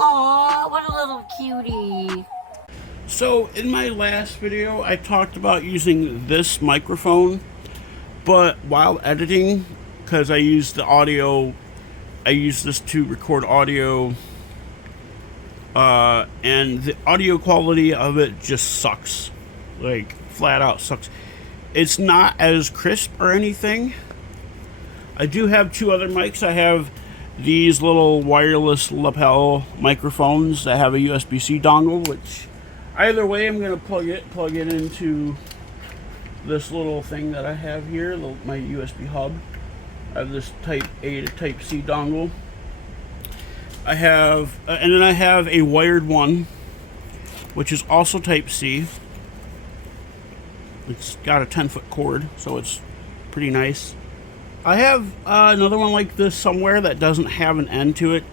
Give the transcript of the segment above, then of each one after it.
Aw, what a little cutie. So in my last video, I talked about using this microphone, but while editing, because I use the audio, I use this to record audio, and the audio quality of it just sucks. Like, flat out sucks. It's not as crisp or anything. I do have two other mics. I have these little wireless lapel microphones that have a USB-C dongle, which either way I'm going to plug it into this little thing that I have here, my USB hub. I have this Type A to Type C dongle. I have, and then I have a wired one, which is also Type C. It's got a 10-foot cord, so it's pretty nice. I have another one like this somewhere that doesn't have an end to it.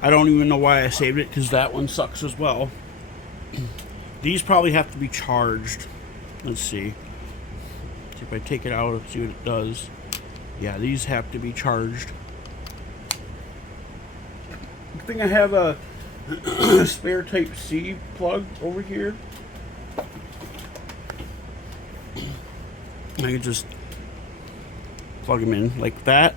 I don't even know why I saved it, because that one sucks as well. These probably have to be charged. Let's see. See if I take it out, see what it does. Yeah, these have to be charged. I think I have a spare Type C plug over here. I can just plug them in like that,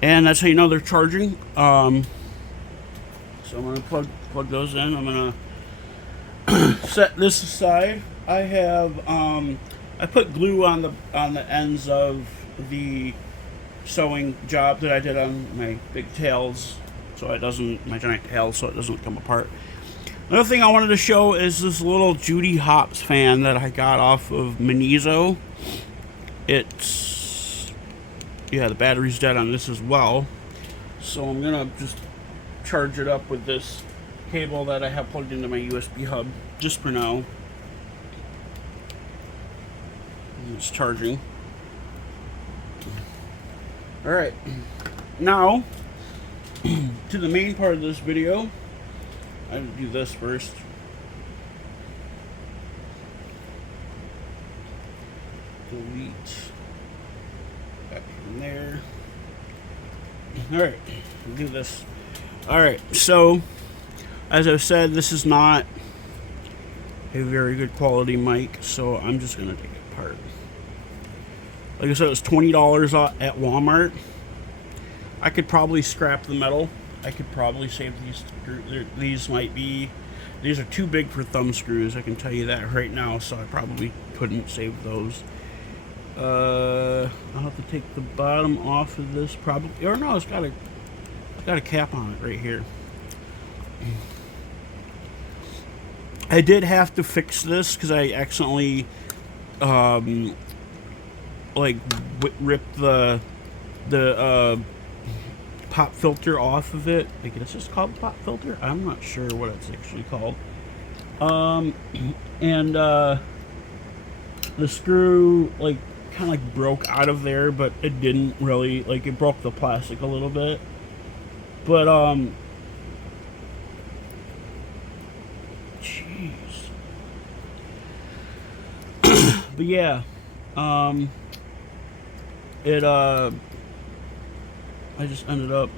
and that's how you know they're charging. So I'm gonna plug those in. I'm gonna set this aside. I have I put glue on the ends of the sewing job that I did on my big tails, so it doesn't, my giant tails, so it doesn't come apart. Another thing I wanted to show is this little Judy Hopps fan that I got off of Miniso. It's, yeah, the battery's dead on this as well, so I'm gonna just charge it up with this cable that I have plugged into my USB hub just for now. It's charging. Alright, now to the main part of this video. I have to do this first. Delete back in there. Alright, do this. Alright, so as I've said, this is not a very good quality mic, so I'm just gonna take it apart. Like I said, it was $20 at Walmart. I could probably scrap the metal. I could probably save these. These are too big for thumb screws, I can tell you that right now, so I probably couldn't save those. I'll have to take the bottom off of this probably, or no, it's got a cap on it right here. I did have to fix this because I accidentally like ripped the pop filter off of it. I guess it's just called pop filter. I'm not sure what it's actually called. And the screw like kind of like broke out of there, but it didn't really, like, it broke the plastic a little bit. But jeez. But yeah, I just ended up,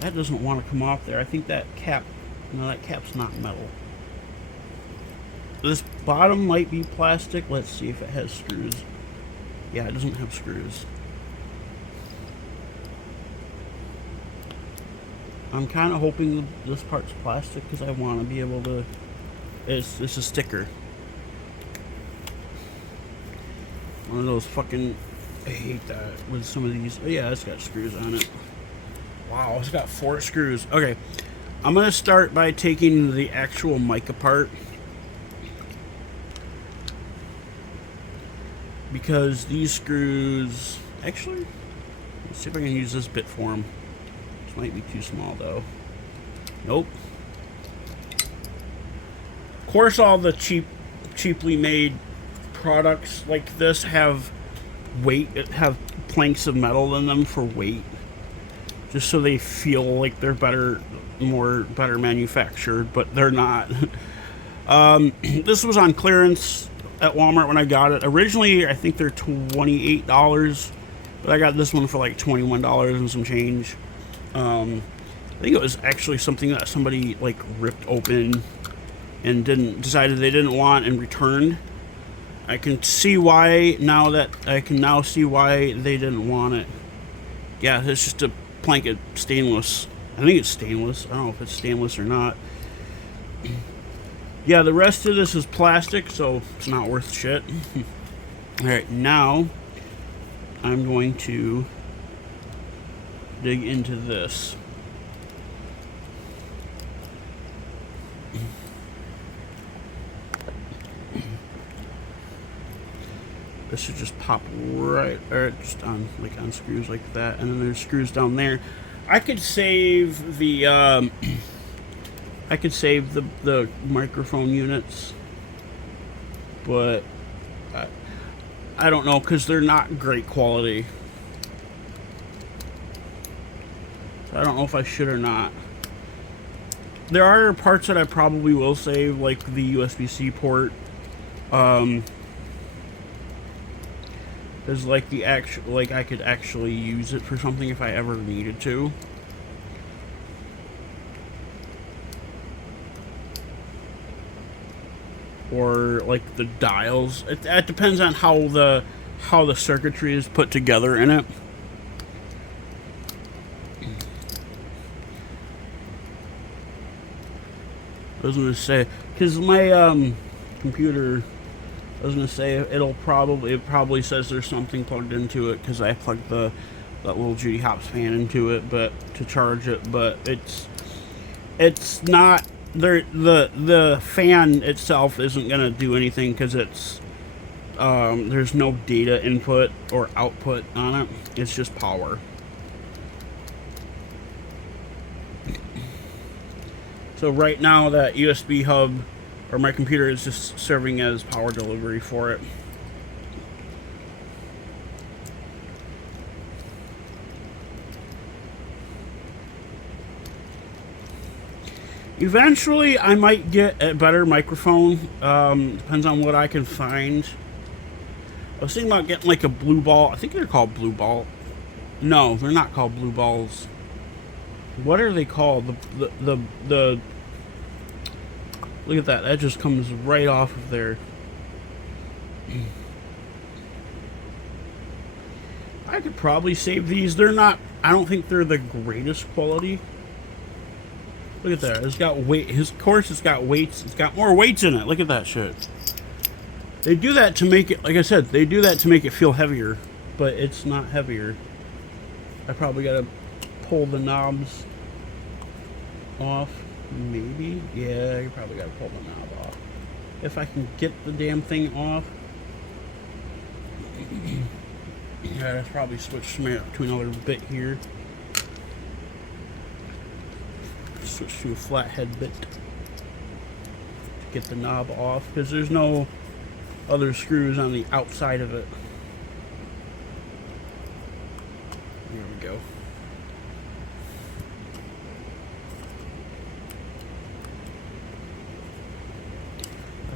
that doesn't want to come off there. I think that cap, no, that cap's not metal. This bottom might be plastic. Let's see if it has screws. Yeah, it doesn't have screws. I'm kind of hoping this part's plastic because I want to be able to, it's a sticker. One of those fucking, I hate that with some of these. Oh yeah, it's got screws on it. Wow, it's got 4 screws. Okay, I'm gonna start by taking the actual mic apart, because these screws, actually, let's see if I can use this bit for them. This might be too small though. Nope. Of course, all the cheaply made products like this have planks of metal in them for weight, just so they feel like they're better manufactured, but they're not. This was on clearance at Walmart when I got it. Originally, I think they're $28, but I got this one for like $21 and some change. I think it was actually something that somebody like ripped open and decided they didn't want and returned. I can see why now that I can now see why they didn't want it. Yeah, it's just a plank of stainless. I think it's stainless. I don't know if it's stainless or not. Yeah, the rest of this is plastic, so it's not worth shit. Alright, now I'm going to dig into this. This should just pop right, or just on screws like that, and then there's screws down there. I could save the the microphone units, but I don't know because they're not great quality. So I don't know if I should or not. There are parts that I probably will save, like the USB-C port. There's like the actual, like I could actually use it for something if I ever needed to. Or like the dials. It depends on how the circuitry is put together in it. I was gonna say, because my computer, I was gonna say it probably says there's something plugged into it because I plugged that little Judy Hopps fan into it, but to charge it, but it's not there. The fan itself isn't gonna do anything because it's there's no data input or output on it. It's just power. So right now that USB hub or my computer is just serving as power delivery for it. Eventually I might get a better microphone. Depends on what I can find. I was thinking about getting like a blue ball. I think they're called blue ball. No, they're not called blue balls. What are they called? The look at that. That just comes right off of there. I could probably save these. They're not, I don't think they're the greatest quality. Look at that. It's got weight. His course, it's got weights. It's got more weights in it. Look at that shit. They do that to make it, like I said, they do that to make it feel heavier, but it's not heavier. I probably gotta pull the knobs off. Maybe? Yeah, you probably gotta pull the knob off. If I can get the damn thing off. Yeah, I'd probably switch to another bit here. Switch to a flathead bit to get the knob off, because there's no other screws on the outside of it. There we go.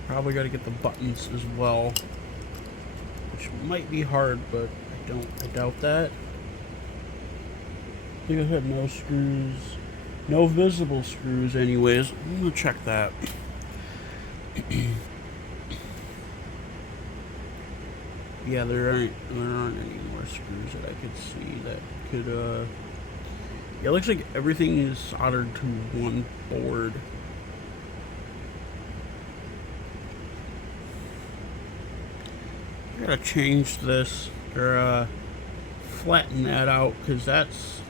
Probably got to get the buttons as well, which might be hard, but I doubt that. I think I have no screws, no visible screws anyways. I'm gonna check that. Yeah, there aren't any more screws that I could see that could yeah, it looks like everything is soldered to one board. I gotta change this or flatten that out, because that's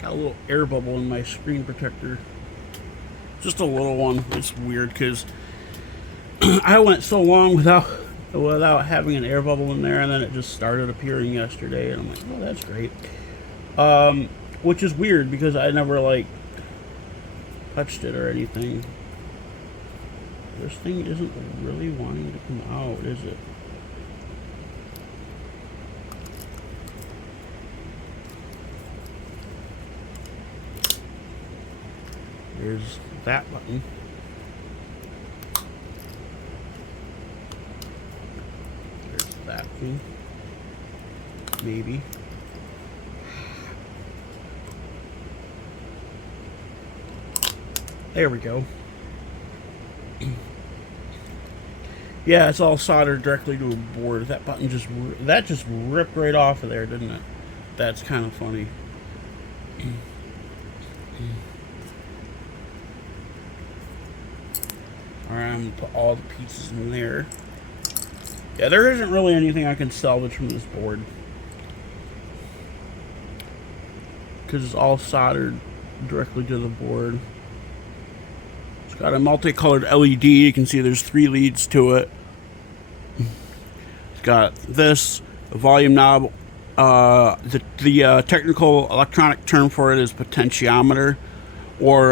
got a little air bubble in my screen protector. Just a little one. It's weird because I went so long without having an air bubble in there, and then it just started appearing yesterday, and I'm like, oh, that's great. Which is weird because I never like touched it or anything. This thing isn't really wanting to come out, is it? There's that button. There's that one. Maybe. There we go. Yeah, it's all soldered directly to a board. That button just ripped right off of there, didn't it? That's kind of funny. Alright, I'm going to put all the pieces in there. Yeah, there isn't really anything I can salvage from this board, because it's all soldered directly to the board. It's got a multicolored LED. You can see there's 3 leads to it. It's got this, a volume knob. The technical electronic term for it is potentiometer, or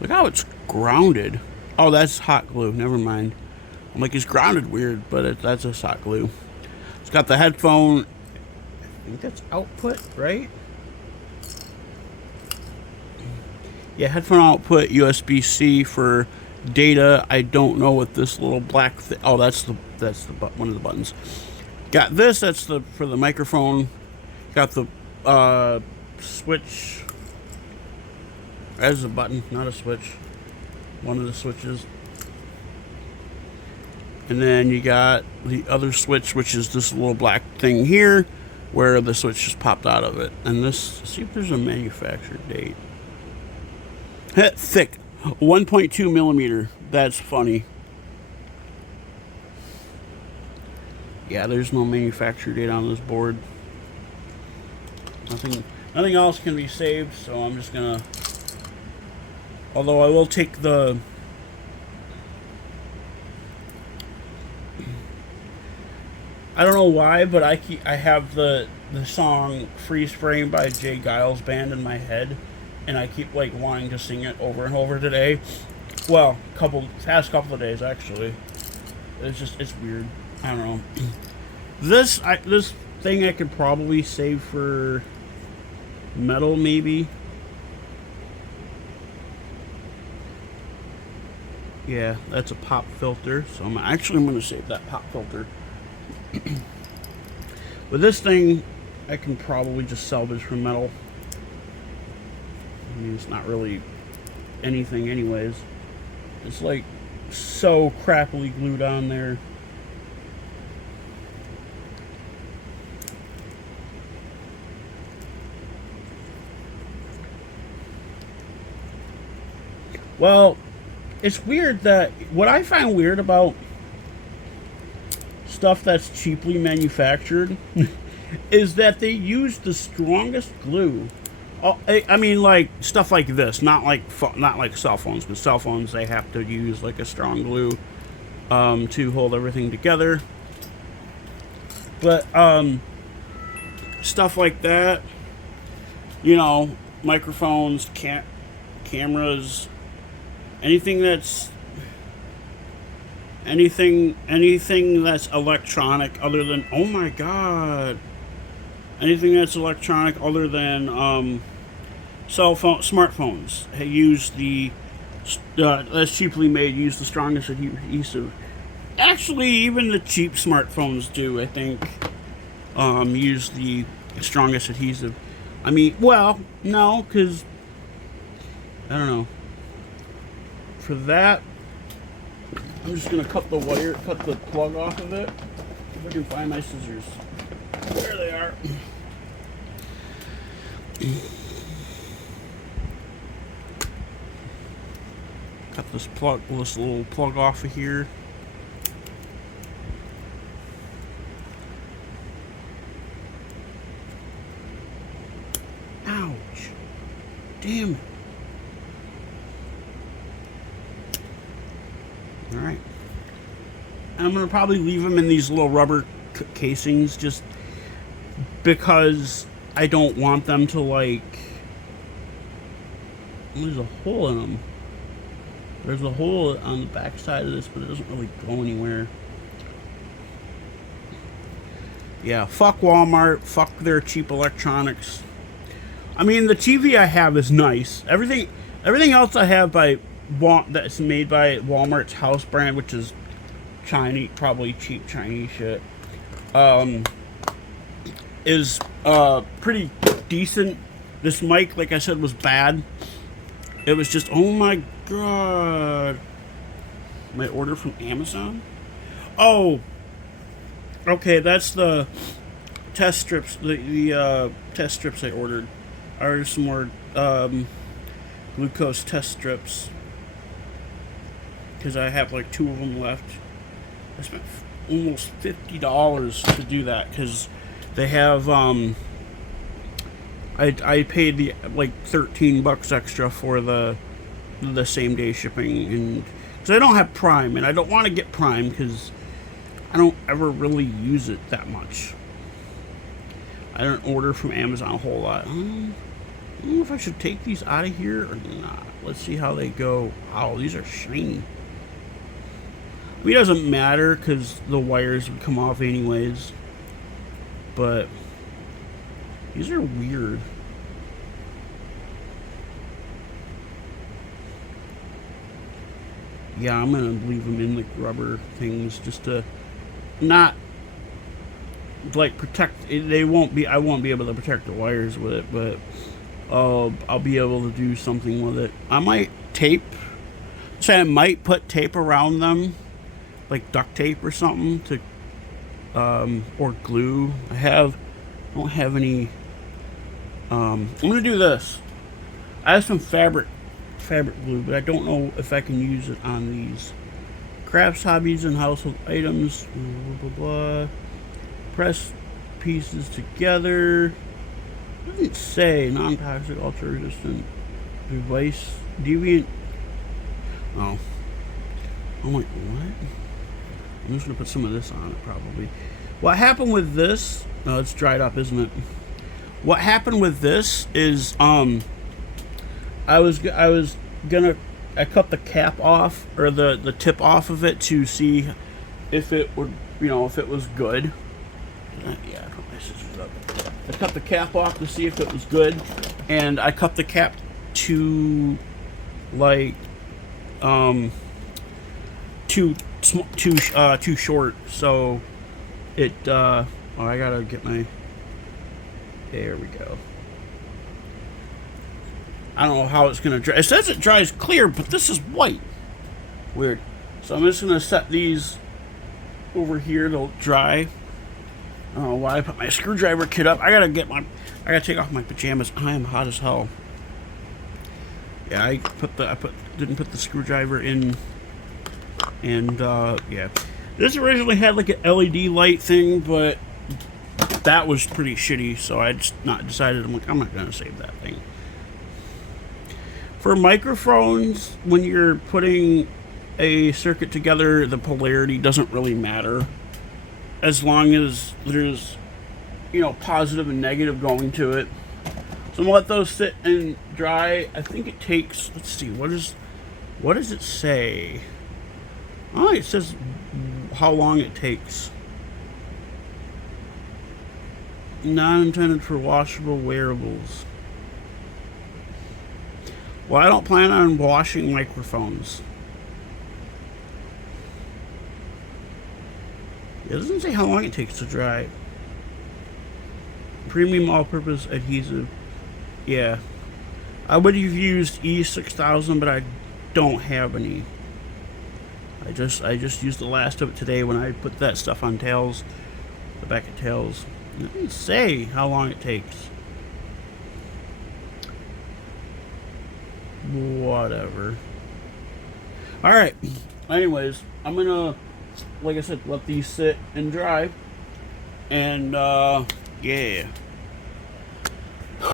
look how it's grounded. Oh, that's hot glue. Never mind. I'm like, it's grounded weird, but that's just hot glue. It's got the headphone. I think that's output, right? Yeah, headphone output, USB-C for data. I don't know what this little black thing. Oh, that's the one of the buttons. Got this. That's for the microphone. Got the switch. As a button, not a switch. One of the switches. And then you got the other switch, which is this little black thing here, where the switch just popped out of it. And this, see if there's a manufacturer date. Thick, 1.2 millimeter. That's funny. Yeah, there's no manufacturer date on this board. Nothing else can be saved, so I'm just gonna. Although I will take the. I don't know why, but I have the song "Freeze Frame" by Jay Giles Band in my head, and I keep like wanting to sing it over and over today. Well, past couple of days actually. It's weird. I don't know. This thing I could probably save for metal, maybe. Yeah, that's a pop filter, so I'm going to save that pop filter. With this thing, I can probably just salvage from metal. I mean, it's not really anything anyways. It's like so crappily glued on there. Well, it's weird that what I find weird about stuff that's cheaply manufactured is that they use the strongest glue. I mean, like stuff like this, not like cell phones, but cell phones they have to use like a strong glue to hold everything together. But stuff like that, you know, microphones, cameras, anything that's electronic other than, oh my god, anything that's electronic other than smartphones use that's cheaply made, use the strongest adhesive. Actually, even the cheap smartphones do, I think, use the strongest adhesive. I mean, well, no, because I don't know. For that, I'm just gonna cut the plug off of it. If I can find my scissors. There they are. Cut this little plug off of here. Ouch. Damn it. Alright. I'm going to probably leave them in these little rubber casings just because I don't want them to, like... There's a hole in them. There's a hole on the back side of this, but it doesn't really go anywhere. Yeah, fuck Walmart. Fuck their cheap electronics. I mean, the TV I have is nice. Everything else I have that's made by Walmart's house brand, which is Chinese, probably cheap Chinese shit, is pretty decent. This mic, like I said, was bad. It was just, oh my god. My order from Amazon? Oh, okay, that's the test strips. The test strips I ordered. I ordered some more glucose test strips because I have like 2 of them left. I spent almost $50 to do that because they have I paid the like $13 extra for the same day shipping, and because I don't have Prime and I don't want to get Prime because I don't ever really use it that much. I don't order from Amazon a whole lot. I don't know if I should take these out of here or not. Let's see how they go. Wow, these are shiny. I mean, it doesn't matter because the wires would come off anyways. But these are weird. Yeah, I'm gonna leave them in like rubber things just to not like protect. They won't be. I won't be able to protect the wires with it, but I'll be able to do something with it. I might tape. So I might put tape around them, like duct tape or something to, or glue. I don't have any. I'm gonna do this. I have some fabric glue, but I don't know if I can use it on these. Crafts, hobbies, and household items. Blah, blah, blah. Press pieces together. It doesn't say non-toxic, ultra-resistant device. Deviant. Oh. I'm like, what? I'm just gonna put some of this on it, probably. What happened with this? No, it's dried up, isn't it? What happened with this is, I cut the cap off, or the tip off of it to see if it would, if it was good. Yeah, I put my scissors up. I cut the cap off to see if it was good, and I cut the cap to, like, too short, so it, oh, I gotta get my, there we go. I don't know how it's gonna dry. It says it dries clear, but this is white. Weird. So I'm just gonna set these over here to dry. I don't know why I put my screwdriver kit up. I gotta take off my pajamas. I am hot as hell. Yeah, didn't put the screwdriver in, and yeah. This originally had like an LED light thing, but that was pretty shitty, so I just decided, I'm like, I'm not gonna save that thing. For microphones, when you're putting a circuit together, the polarity doesn't really matter. As long as there's, positive and negative going to it. So I'm gonna let those sit and dry. I think it takes, let's see, what does it say? Oh, it says how long it takes. Not intended for washable wearables. Well, I don't plan on washing microphones. It doesn't say how long it takes to dry. Premium all-purpose adhesive. Yeah. I would have used E6000, but I don't have any. I just used the last of it today when I put that stuff on tails. The back of tails. It doesn't say how long it takes. Whatever. Alright. Anyways, I'm gonna, like I said, let these sit and dry. And, yeah.